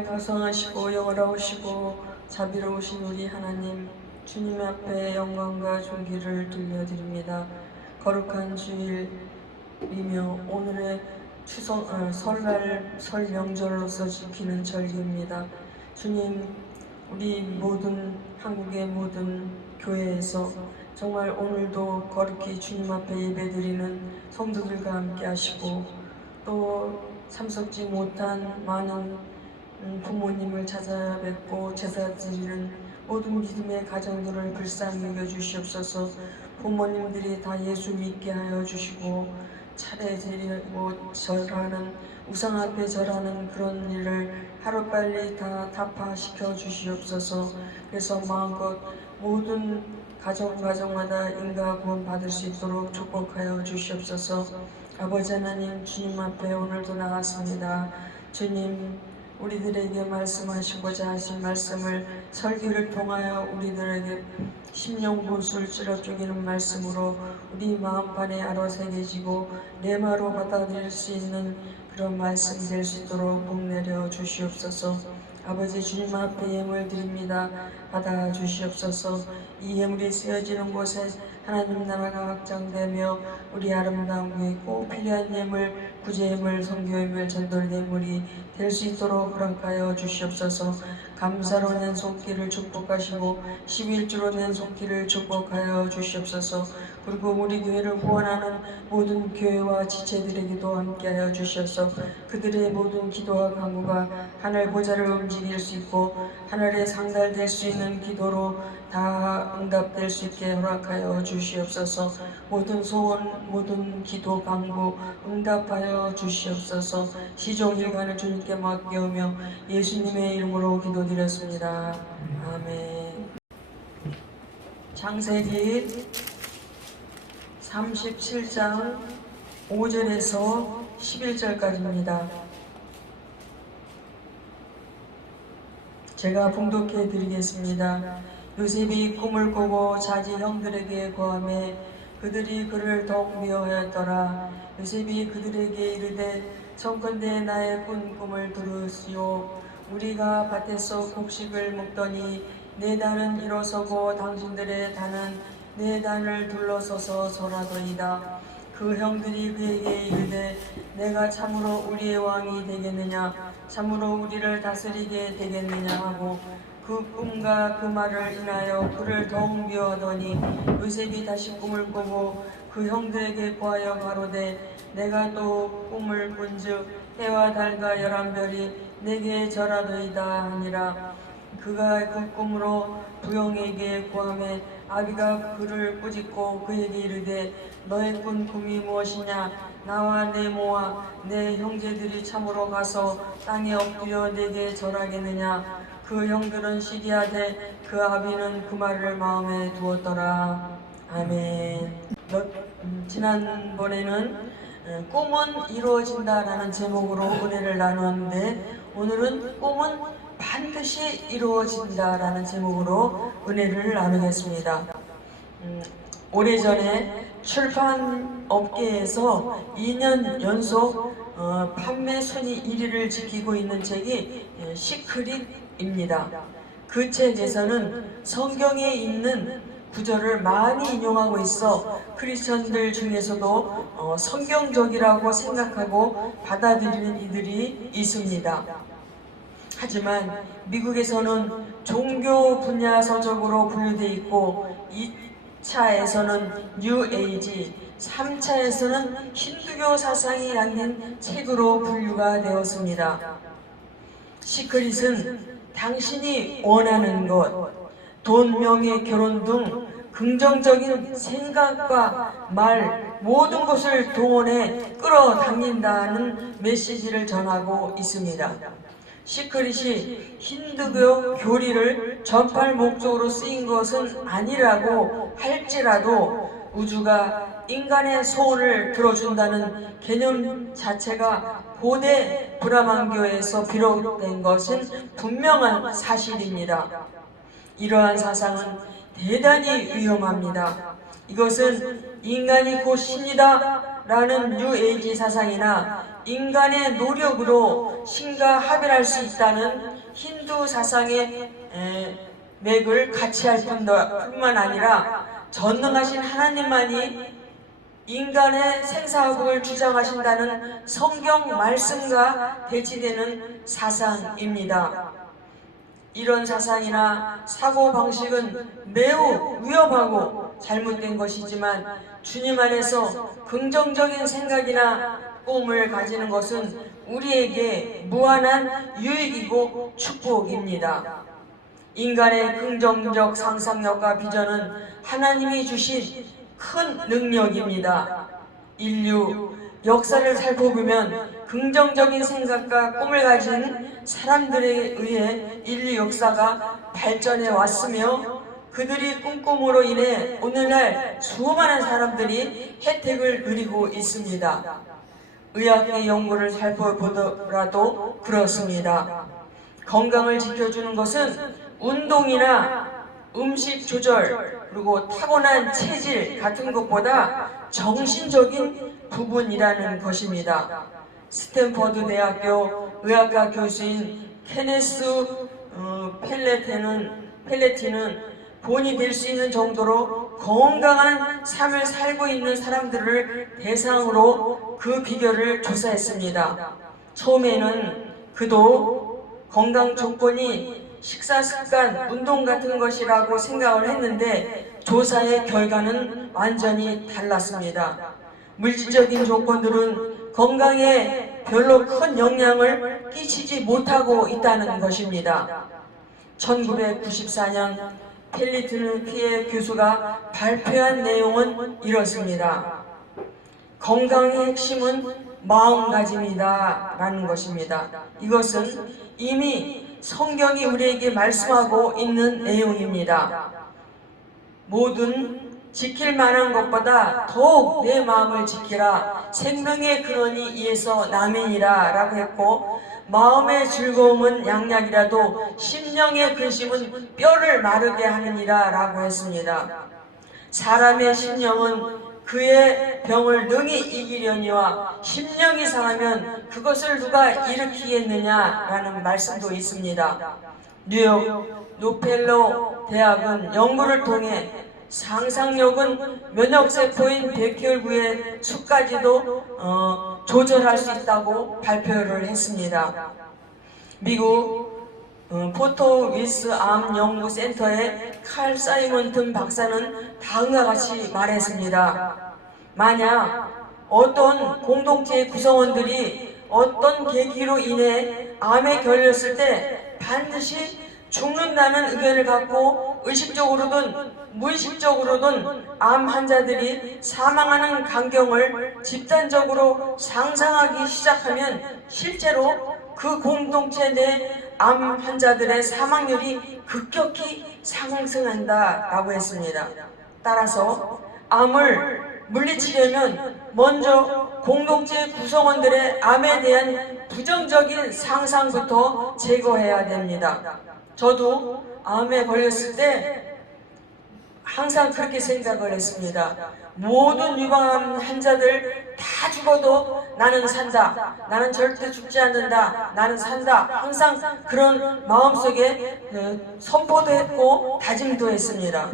풍성하시고 영원하시고 자비로우신 우리 하나님 주님 앞에 영광과 존귀를 들려드립니다. 거룩한 주일이며 오늘의 추석 아, 설날 설 명절로서 지키는 절기입니다. 주님 우리 모든 한국의 모든 교회에서 정말 오늘도 거룩히 주님 앞에 예배드리는 성도들과 함께 하시고 또 참석지 못한 많은 음, 부모님을 찾아뵙고 제사 드리는 모든 믿음의 가정들을 불쌍히 여겨 주시옵소서. 부모님들이 다 예수 믿게 하여 주시고 차례 드리고 절하는 우상 앞에 절하는 그런 일을 하루빨리 다 타파시켜 주시옵소서. 그래서 마음껏 모든 가정 가정마다 인가 구원 받을 수 있도록 축복하여 주시옵소서. 아버지 하나님 주님 앞에 오늘도 나왔습니다. 주님 우리들에게 말씀하시고자 하신 말씀을 설교를 통하여 우리들에게 심령 고수를 찔러 쪼개는 말씀으로 우리 마음판에 아로새겨지고 내마로 받아들일 수 있는 그런 말씀이 될수 있도록 복 내려 주시옵소서. 아버지 주님 앞에 예물 드립니다. 받아 주시옵소서. 이 예물이 쓰여지는 곳에 하나님 나라가 확장되며 우리 아름다운 교회 꼭 필요한 예물 구제예물 성교예물 전돌예물이 될 수 있도록 허락하여 주시옵소서. 감사로 낸 손길을 축복하시고 11주로 낸 손길을 축복하여 주시옵소서 그리고 우리 교회를 후원하는 모든 교회와 지체들에게도 함께하여 주셔서 그들의 모든 기도와 간구가 하늘 보좌를 움직일 수 있고 하늘에 상달될 수 있는 기도로 다 응답될 수 있게 허락하여 주시옵소서. 모든 소원 모든 기도 간구 응답하여 주시옵소서. 시종 일관을 주님께 맡겨오며 예수님의 이름으로 기도드렸습니다. 아멘. 창세기 37장 5절에서 11절까지입니다. 제가 봉독해 드리겠습니다. 요셉이 꿈을 꾸고 자지 형들에게 고함해 그들이 그를 더욱 미워하였더라. 요셉이 그들에게 이르되 청컨대 나의 꾼 꿈을 들으시오. 우리가 밭에서 곡식을 먹더니 내 단은 일어서고 당신들의 단은 내 단을 둘러서서 소라더이다. 그 형들이 그에게 이르되 내가 참으로 우리의 왕이 되겠느냐? 참으로 우리를 다스리게 되겠느냐? 하고 그 꿈과 그 말을 인하여 그를 더욱 미워하더니 요셉이 다시 꿈을 꾸고 그 형들에게 구하여 가로되 내가 또 꿈을 꾼즉 해와 달과 열한 별이 내게 절하더이다 하니라 그가 그 꿈으로 부영에게 구함에 아비가 그를 꾸짖고 그에게 이르되 너의 꾼 꿈이 무엇이냐? 나와 내 모와 내 형제들이 참으로 가서 땅에 엎드려 내게 절하겠느냐? 그 형들은 시기하되 그 아비는 그 말을 마음에 두었더라. 아멘. 몇- 음, 지난번에는 어, 꿈은 이루어진다라는 제목으로 은혜를 나누었는데 오늘은 꿈은 반드시 이루어진다라는 제목으로 은혜를 나누겠습니다. 음, 오래전에 출판 업계에서 2년 연속 어, 판매 순위 1위를 지키고 있는 책이 예, 시크릿입니다. 그 책에서는 성경에 있는 구절을 많이 인용하고 있어 크리스천들 중에서도 어, 성경적이라고 생각하고 받아들이는 이들이 있습니다. 하지만 미국에서는 종교 분야 서적으로 분류되어 있고 2차에서는 뉴 에이지, 3차에서는 힌두교 사상이 담긴 책으로 분류가 되었습니다. 시크릿은 당신이 원하는 것, 돈, 명예, 결혼 등 긍정적인 생각과 말 모든 것을 동원해 끌어당긴다는 메시지를 전하고 있습니다. 시크릿이 힌두교 교리를 전파할 목적으로 쓰인 것은 아니라고 할지라도 우주가 인간의 소원을 들어준다는 개념 자체가 고대 브라만교에서 비롯된 것은 분명한 사실입니다. 이러한 사상은 대단히 위험합니다. 이것은 인간이 곧 신이다 라는 뉴 에이지 사상이나 인간의 노력으로 신과 합일할 수 있다는 힌두 사상의 에, 맥을 같이 할 뿐만 아니라 전능하신 하나님만이 인간의 생사학을 주장하신다는 성경 말씀과 대치되는 사상입니다. 이런 사상이나 사고 방식은 매우 위험하고 잘못된 것이지만 주님 안에서 긍정적인 생각이나 꿈을 가지는 것은 우리에게 무한한 유익이고 축복입니다. 인간의 긍정적 상상력과 비전은 하나님이 주신 큰 능력입니다. 인류 역사를 살펴보면 긍정적인 생각과 꿈을 가진 사람들에 의해 인류 역사가 발전해 왔으며 그들이 꿈꿈으로 인해 오늘날 수많은 사람들이 혜택을 누리고 있습니다. 의학의 연구를 살펴보더라도 그렇습니다. 건강을 지켜주는 것은 운동이나 음식 조절 그리고 타고난 체질 같은 것보다 정신적인 부분이라는 것입니다. 스탠퍼드 대학교 의학과 교수인 케네스 어, 펠레테는 펠레티는 본이 될 수 있는 정도로 건강한 삶을 살고 있는 사람들을 대상으로 그 비결을 조사했습니다. 처음에는 그도 건강 조건이 식사 습관, 운동 같은 것이라고 생각을 했는데 조사의 결과는 완전히 달랐습니다. 물질적인 조건들은 건강에 별로 큰 영향을 끼치지 못하고 있다는 것입니다. 1994년 펠리트는 피해 교수가 발표한 내용은 이렇습니다. 건강의 핵심은 마음가짐이다 라는 것입니다. 이것은 이미 성경이 우리에게 말씀하고 있는 내용입니다. 모든 지킬 만한 것보다 더욱 내 마음을 지키라 생명의 근원이 이에서 남이니라 라고 했고 마음의 즐거움은 양약이라도 심령의 근심은 뼈를 마르게 하느니라 라고 했습니다. 사람의 심령은 그의 병을 능히 이기려니와 심령이 상하면 그것을 누가 일으키겠느냐라는 말씀도 있습니다. 뉴욕 노펠로 대학은 연구를 통해 상상력은 면역세포인 백혈구의 수까지도 어, 조절할 수 있다고 발표를 했습니다. 미국 어, 포토 위스 암 연구센터의 칼 사이먼튼 박사는 다음과 같이 말했습니다. 만약 어떤 공동체의 구성원들이 어떤 계기로 인해 암에 걸렸을 때 반드시 죽는다는 의견을 갖고 의식적으로든 무의식적으로든 암 환자들이 사망하는 광경을 집단적으로 상상하기 시작하면 실제로 그 공동체 내 암 환자들의 사망률이 급격히 상승한다라고 했습니다. 따라서 암을 물리치려면 먼저 공동체 구성원들의 암에 대한 부정적인 상상부터 제거해야 됩니다. 저도 암에 걸렸을 때 항상 그렇게 생각을 했습니다. 모든 유방암 환자들 다 죽어도 나는 산다. 나는 절대 죽지 않는다. 나는 산다. 항상 그런 마음속에 어, 선포도 했고 다짐도 했습니다.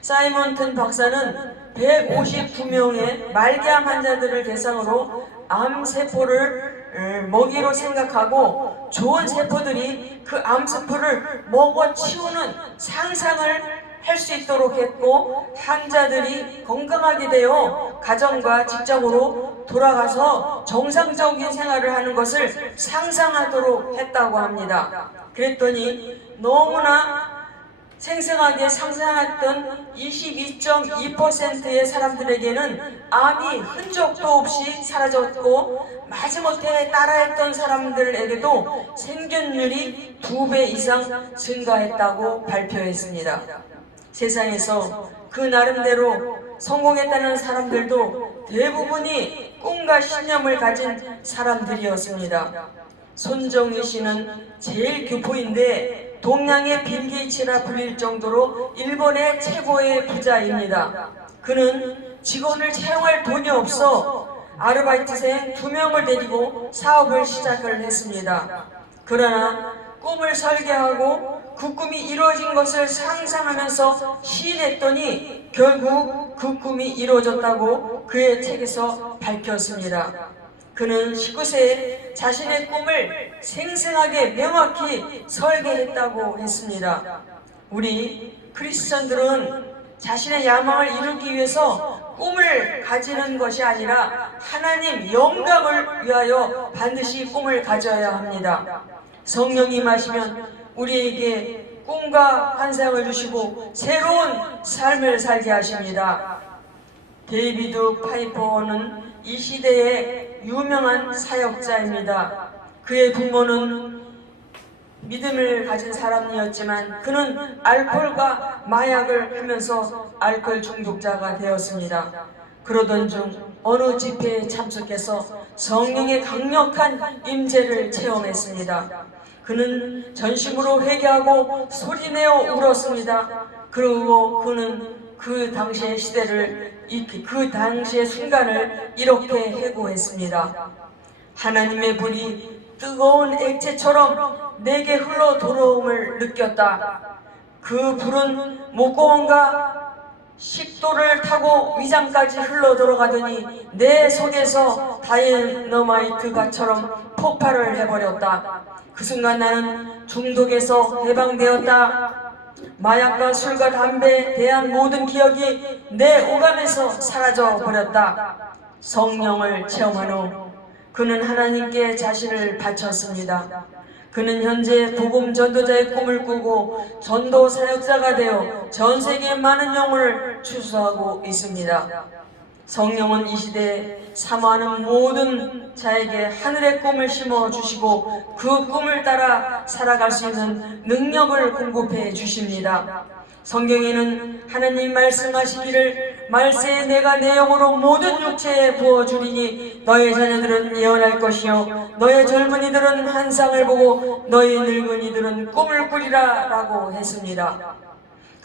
사이먼튼 박사는 159명의 말기암 환자들을 대상으로 암세포를 어, 먹이로 생각하고 좋은 세포들이 그 암세포를 먹어 치우는 상상을 할 수 있도록 했고 환자들이 건강하게 되어 가정과 직장으로 돌아가서 정상적인 생활을 하는 것을 상상하도록 했다고 합니다. 그랬더니 너무나 생생하게 상상했던 22.2%의 사람들에게는 암이 흔적도 없이 사라졌고 마지못해 따라했던 사람들에게도 생존율이 두 배 이상 증가했다고 발표했습니다. 세상에서 그 나름대로 성공했다는 사람들도 대부분이 꿈과 신념을 가진 사람들이었습니다. 손정희 씨는 제일 교포인데 동양의 빌 게이츠라 불릴 정도로 일본의 최고의 부자입니다. 그는 직원을 채용할 돈이 없어 아르바이트생 두 명을 데리고 사업을 시작을 했습니다. 그러나 꿈을 설계하고 그 꿈이 이루어진 것을 상상하면서 시인했더니 결국 그 꿈이 이루어졌다고 그의 책에서 밝혔습니다. 그는 19세에 자신의 꿈을 생생하게 명확히 설계했다고 했습니다. 우리 크리스천들은 자신의 야망을 이루기 위해서 꿈을 가지는 것이 아니라 하나님 영광을 위하여 반드시 꿈을 가져야 합니다. 성령이 마시면 우리에게 꿈과 환상을 주시고 새로운 삶을 살게 하십니다. 데이비드 파이퍼는 이 시대의 유명한 사역자입니다. 그의 부모는 믿음을 가진 사람이었지만 그는 알코올과 마약을 하면서 알코올 중독자가 되었습니다. 그러던 중 어느 집회에 참석해서 성령의 강력한 임재를 체험했습니다. 그는 전심으로 회개하고 소리내어 울었습니다. 그리고 그는 그 당시의 시대를 그 당시의 순간을 이렇게 해고했습니다. 하나님의 불이 뜨거운 액체처럼 내게 흘러 들어옴을 느꼈다. 그 불은 목공원과 식도를 타고 위장까지 흘러 들어가더니 내 속에서 다이너마이트가처럼 폭발을 해버렸다. 그 순간 나는 중독에서 해방되었다. 마약과 술과 담배에 대한 모든 기억이 내 오감에서 사라져 버렸다. 성령을 체험한 후 그는 하나님께 자신을 바쳤습니다. 그는 현재 복음 전도자의 꿈을 꾸고 전도 사역자가 되어 전 세계 많은 영혼을 추수하고 있습니다. 성령은 이 시대에 사모하는 모든 자에게 하늘의 꿈을 심어 주시고 그 꿈을 따라 살아갈 수 있는 능력을 공급해 주십니다. 성경에는 하나님 말씀하시기를 말세에 내가 내 영으로 모든 육체에 부어주리니 너의 자녀들은 예언할 것이요 너의 젊은이들은 환상을 보고 너의 늙은이들은 꿈을 꾸리라 라고 했습니다.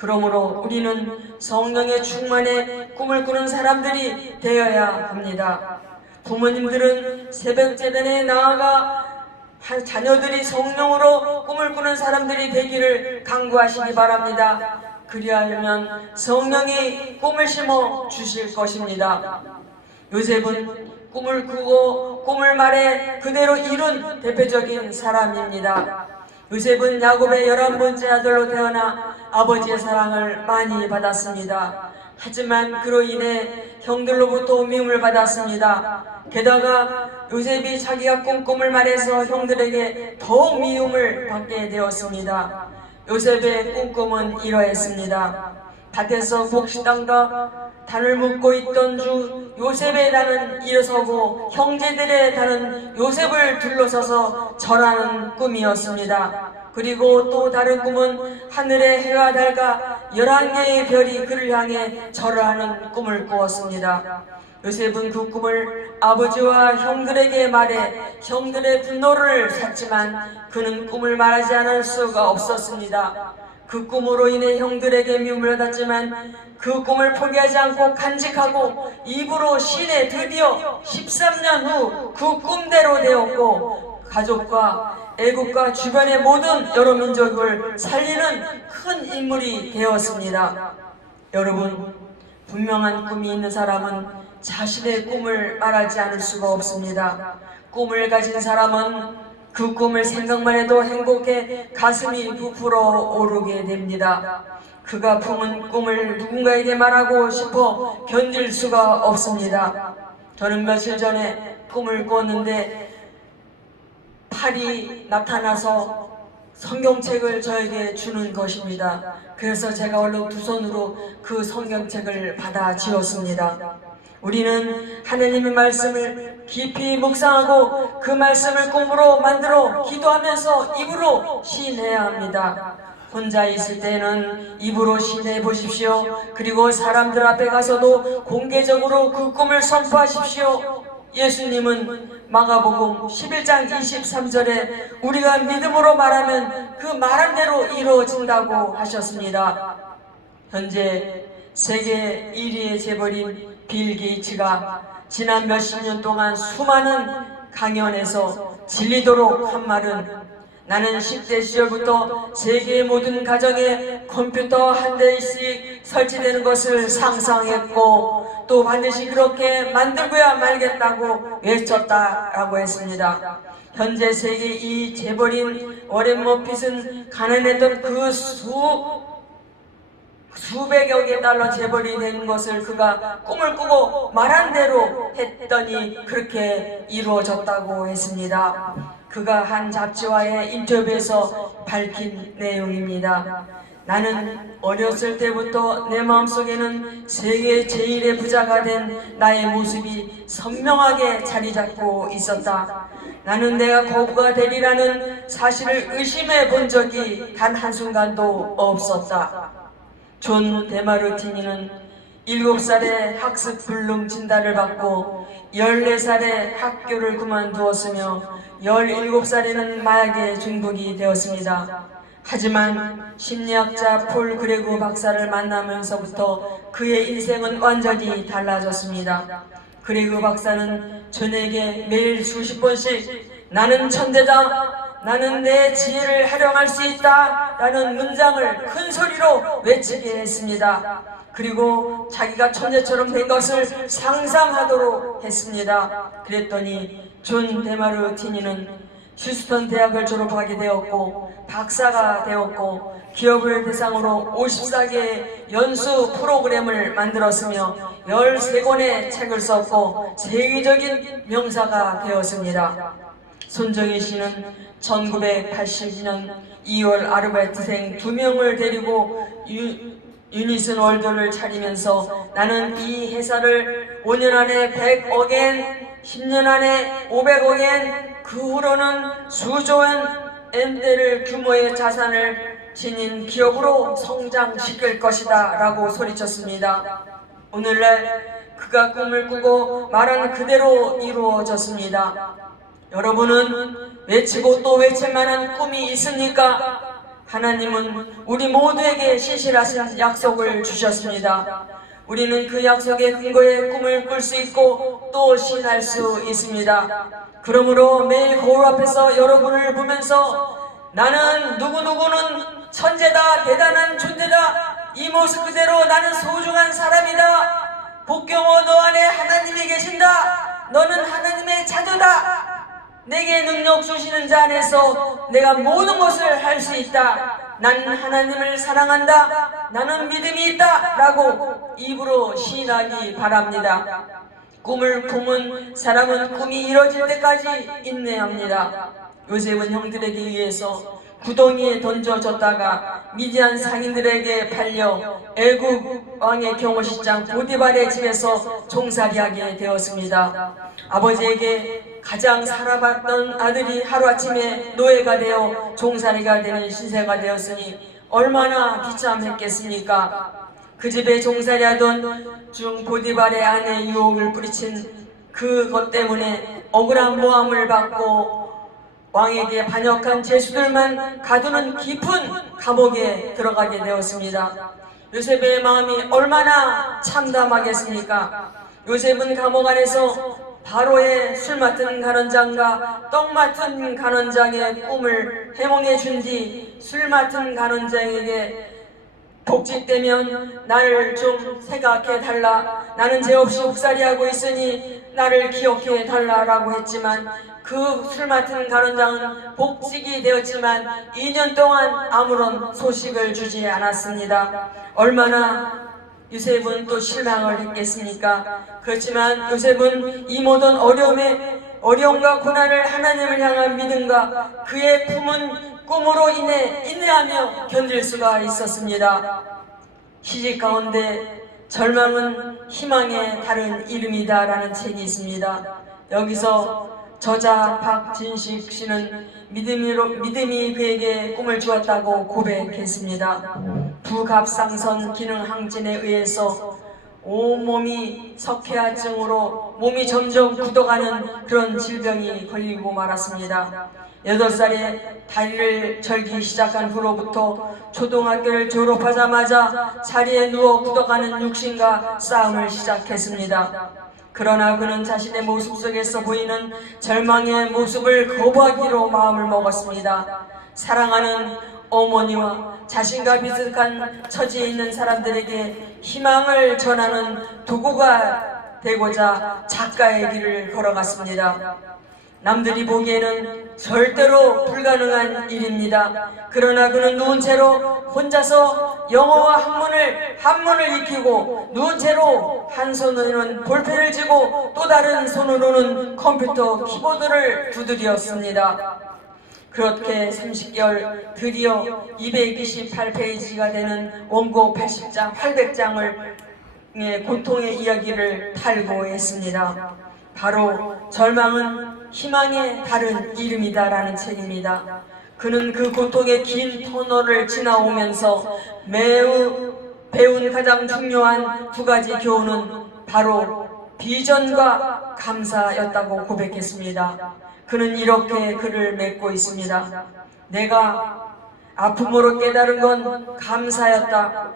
그러므로 우리는 성령의 충만에 꿈을 꾸는 사람들이 되어야 합니다. 부모님들은 새벽 재단에 나아가 한 자녀들이 성령으로 꿈을 꾸는 사람들이 되기를 강구하시기 바랍니다. 그리하려면 성령이 꿈을 심어 주실 것입니다. 요셉은 꿈을 꾸고 꿈을 말해 그대로 이룬 대표적인 사람입니다. 요셉은 야곱의 열한 번째 아들로 태어나 아버지의 사랑을 많이 받았습니다. 하지만 그로 인해 형들로부터 미움을 받았습니다. 게다가 요셉이 자기가 꾼 꿈을 말해서 형들에게 더욱 미움을 받게 되었습니다. 요셉의 꿈꿈은 이러했습니다. 밭에서 곡식당과 단을 묶고 있던 주 요셉의 단은 일어서고 형제들의 단은 요셉을 둘러서서 절하는 꿈이었습니다. 그리고 또 다른 꿈은 하늘의 해와 달과 열한 개의 별이 그를 향해 절하는 꿈을 꾸었습니다. 요셉은 그 꿈을 아버지와 형들에게 말해 형들의 분노를 샀지만 그는 꿈을 말하지 않을 수가 없었습니다. 그 꿈으로 인해 형들에게 미움을 받았지만 그 꿈을 포기하지 않고 간직하고 입으로 신에 드디어 13년 후 그 꿈대로 되었고 가족과 애국과 주변의 모든 여러 민족을 살리는 큰 인물이 되었습니다. 여러분 분명한 꿈이 있는 사람은 자신의 꿈을 말하지 않을 수가 없습니다. 꿈을 가진 사람은 그 꿈을 생각만 해도 행복해 가슴이 부풀어 오르게 됩니다. 그가 품은 꿈을 누군가에게 말하고 싶어 견딜 수가 없습니다. 저는 며칠 전에 꿈을 꾸었는데 팔이 나타나서 성경책을 저에게 주는 것입니다. 그래서 제가 얼른 두 손으로 그 성경책을 받아 지었습니다. 우리는 하나님의 말씀을 깊이 묵상하고 그 말씀을 꿈으로 만들어 기도하면서 입으로 시인해야 합니다. 혼자 있을 때는 입으로 시인해 보십시오. 그리고 사람들 앞에 가서도 공개적으로 그 꿈을 선포하십시오. 예수님은 마가복음 11장 23절에 우리가 믿음으로 말하면 그 말한 대로 이루어진다고 하셨습니다. 현재 세계 1위의 재벌인 빌 게이츠가 지난 몇십 년 동안 수많은 강연에서 진리도록 한 말은 나는 10대 시절부터 세계의 모든 가정에 컴퓨터 한 대씩 설치되는 것을 상상했고 또 반드시 그렇게 만들고야 말겠다고 외쳤다라고 했습니다. 현재 세계 이 재벌인 워렌 머핏은 가난했던 그 수 수백여 개 달러 재벌이 된 것을 그가 꿈을 꾸고 말한 대로 했더니 그렇게 이루어졌다고 했습니다. 그가 한 잡지와의 인터뷰에서 밝힌 내용입니다. 나는 어렸을 때부터 내 마음속에는 세계 제일의 부자가 된 나의 모습이 선명하게 자리 잡고 있었다. 나는 내가 거부가 되리라는 사실을 의심해 본 적이 단 한순간도 없었다. 존 데마르티니는 7살에 학습 불능 진단을 받고 14살에 학교를 그만두었으며 17살에는 마약에 중독이 되었습니다. 하지만 심리학자 폴 그레고 박사를 만나면서부터 그의 인생은 완전히 달라졌습니다. 그레고 박사는 존에게 매일 수십 번씩 나는 천재다 나는 내 지혜를 활용할 수 있다 라는 문장을 큰 소리로 외치게 했습니다. 그리고 자기가 천재처럼 된 것을 상상하도록 했습니다. 그랬더니 존 데마르티니는 휴스턴 대학을 졸업하게 되었고 박사가 되었고 기업을 대상으로 54개의 연수 프로그램을 만들었으며 13권의 책을 썼고 세계적인 명사가 되었습니다. 손정희 씨는 1982년 2월 아르바이트생 두 명을 데리고 유, 유니슨 월드를 차리면서 나는 이 회사를 5년 안에 100억엔, 10년 안에 500억엔, 그 후로는 수조원 엔대를 규모의 자산을 지닌 기업으로 성장시킬 것이다 라고 소리쳤습니다. 오늘날 그가 꿈을 꾸고 말한 그대로 이루어졌습니다. 여러분은 외치고 또 외칠 만한 꿈이 있습니까? 하나님은 우리 모두에게 신실하신 약속을 주셨습니다. 우리는 그 약속의 근거에 꿈을 꿀 수 있고 또 신할 수 있습니다. 그러므로 매일 거울 앞에서 여러분을 보면서 나는 누구누구는 천재다, 대단한 존재다, 이 모습 그대로 나는 소중한 사람이다. 복경호 너 안에 하나님이 계신다. 너는 하나님의 자녀다. 내게 능력 주시는 자 안에서 내가 모든 것을 할 수 있다. 나는 하나님을 사랑한다. 나는 믿음이 있다. 라고 입으로 시인하기 바랍니다. 꿈을 품은 사람은 꿈이 이뤄질 때까지 인내합니다. 요셉은 형들에게 의해서 구덩이에 던져졌다가 미디안 상인들에게 팔려 애굽 왕의 경호실장 보디발의 집에서 종살이하게 되었습니다. 아버지에게 가장 사랑받던 아들이 하루아침에 노예가 되어 종살이가 되는 신세가 되었으니 얼마나 비참했겠습니까? 그 집에 종살이하던 중 보디발의 아내 유혹을 뿌리친 그것 때문에 억울한 모함을 받고 왕에게 반역한 죄수들만 가두는 깊은 감옥에 들어가게 되었습니다. 요셉의 마음이 얼마나 참담하겠습니까? 요셉은 감옥 안에서 바로의 술 맡은 간원장과 떡 맡은 간원장의 꿈을 해몽해 준 뒤 술 맡은 간원장에게 복직되면 나를 좀 생각해 달라. 나는 죄 없이 옥살이하고 있으니 나를 기억해 달라라고 했지만 그 술 맡은 가론장은 복직이 되었지만 2년 동안 아무런 소식을 주지 않았습니다. 얼마나 요셉은 또 실망을 했겠습니까? 그렇지만 요셉은 이 모든 어려움에 어려움과 고난을 하나님을 향한 믿음과 그의 품은 꿈으로 인해 인내하며 견딜 수가 있었습니다. 시집 가운데 절망은 희망의 다른 이름이다 라는 책이 있습니다. 여기서 저자 박진식 씨는 믿음이로, 믿음이 그에게 꿈을 주었다고 고백했습니다. 부갑상선 기능 항진에 의해서 온몸이 석회화증으로 몸이 점점 굳어가는 그런 질병이 걸리고 말았습니다. 8살에 다리를 절기 시작한 후로부터 초등학교를 졸업하자마자 자리에 누워 굳어가는 육신과 싸움을 시작했습니다. 그러나 그는 자신의 모습 속에서 보이는 절망의 모습을 거부하기로 마음을 먹었습니다. 사랑하는 어머니와 자신과 비슷한 처지에 있는 사람들에게 희망을 전하는 도구가 되고자 작가의 길을 걸어갔습니다. 남들이 보기에는 절대로 불가능한 일입니다. 그러나 그는 누운 채로 혼자서 영어와 한문을 한문을 익히고 누운 채로 한 손으로는 볼펜을 쥐고 또 다른 손으로는 컴퓨터 키보드를 두드렸습니다. 그렇게 30개월 드디어 228페이지가 되는 원고 80장, 800장을 예, 고통의 이야기를 탈고했습니다. 바로 절망은 희망의 다른 이름이다라는 책입니다. 그는 그 고통의 긴 터널을 지나오면서 매우 배운 가장 중요한 두 가지 교훈은 바로 비전과 감사였다고 고백했습니다. 그는 이렇게 글을 맺고 있습니다. 내가 아픔으로 깨달은 건 감사였다.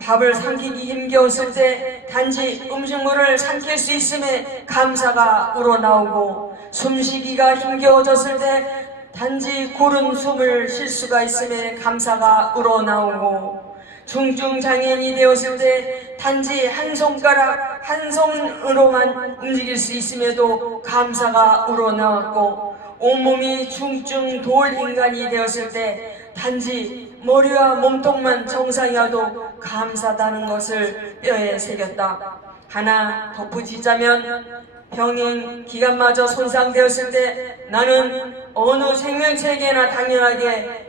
밥을 삼키기 힘겨웠을 때 단지 음식물을 삼킬 수 있음에 감사가 우러나오고 숨쉬기가 힘겨워졌을 때 단지 고른 숨을 쉴 수가 있음에 감사가 우러나오고 중증장애인이 되었을 때 단지 한 손가락 한 손으로만 움직일 수 있음에도 감사가 우러나왔고 온몸이 중증 돌 인간이 되었을 때 단지 머리와 몸통만 정상이어도 감사다는 것을 뼈에 새겼다. 하나 덧붙이자면 병행 기관마저 손상되었을 때 나는 어느 생명체에게나 당연하게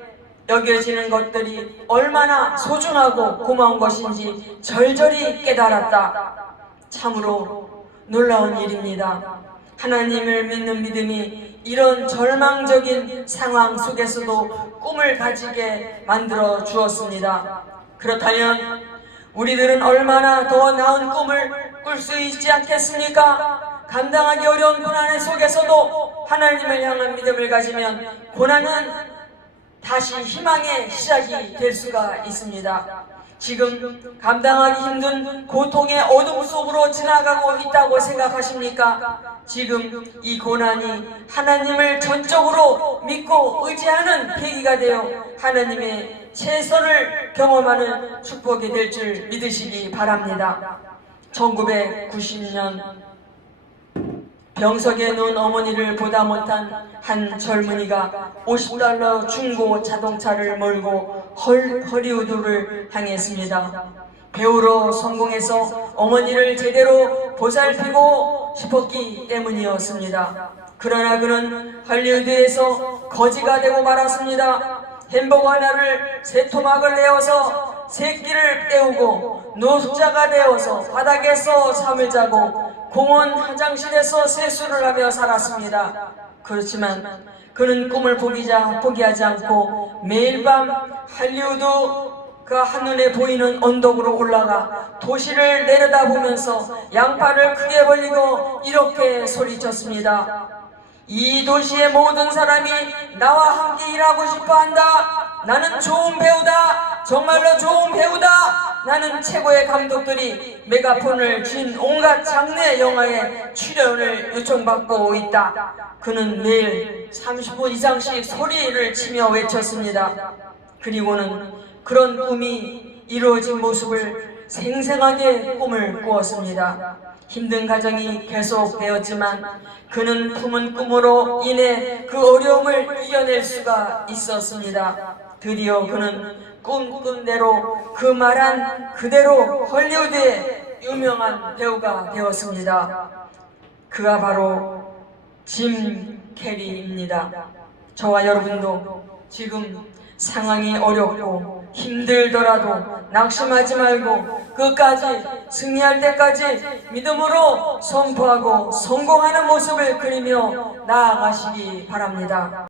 여겨지는 것들이 얼마나 소중하고 고마운 것인지 절절히 깨달았다. 참으로 놀라운 일입니다. 하나님을 믿는 믿음이 이런 절망적인 상황 속에서도 꿈을 가지게 만들어 주었습니다. 그렇다면 우리들은 얼마나 더 나은 꿈을 꿀 수 있지 않겠습니까? 감당하기 어려운 고난 속에서도 하나님을 향한 믿음을 가지면 고난은 다시 희망의 시작이 될 수가 있습니다. 지금 감당하기 힘든 고통의 어둠 속으로 지나가고 있다고 생각하십니까? 지금 이 고난이 하나님을 전적으로 믿고 의지하는 계기가 되어 하나님의 최선을 경험하는 축복이 될 줄 믿으시기 바랍니다. 1990년 병석에 누운 어머니를 보다 못한 한 젊은이가 50달러 중고 자동차를 몰고 헐, 허리우드를 향했습니다. 배우로 성공해서 어머니를 제대로 보살피고 싶었기 때문이었습니다. 그러나 그는 할리우드에서 거지가 되고 말았습니다. 햄버거 하나를 세 토막을 내어서 새끼를 때우고 노숙자가 되어서 바닥에서 잠을 자고 공원 화장실에서 세수를 하며 살았습니다. 그렇지만 그는 꿈을 포기자, 포기하지 않고 매일 밤 할리우드 그 한눈에 보이는 언덕으로 올라가 도시를 내려다보면서 양팔을 크게 벌리고 이렇게 소리쳤습니다. 이 도시의 모든 사람이 나와 함께 일하고 싶어 한다. 나는 좋은 배우다. 정말로 좋은 배우다. 나는 최고의 감독들이 메가폰을 쥔 온갖 장르 영화에 출연을 요청받고 있다. 그는 매일 30분 이상씩 소리를 치며 외쳤습니다. 그리고는 그런 꿈이 이루어진 모습을 생생하게 꿈을 꾸었습니다. 힘든 가정이 계속되었지만 그는 품은 꿈으로 인해 그 어려움을 이겨낼 수가 있었습니다. 드디어 그는 꿈꾼 대로 그 말한 그대로 헐리우드의 유명한 배우가 되었습니다. 그가 바로 짐 캐리입니다. 저와 여러분도 지금 상황이 어렵고 힘들더라도 낙심하지 말고 끝까지 승리할 때까지 믿음으로 선포하고 성공하는 모습을 그리며 나아가시기 바랍니다.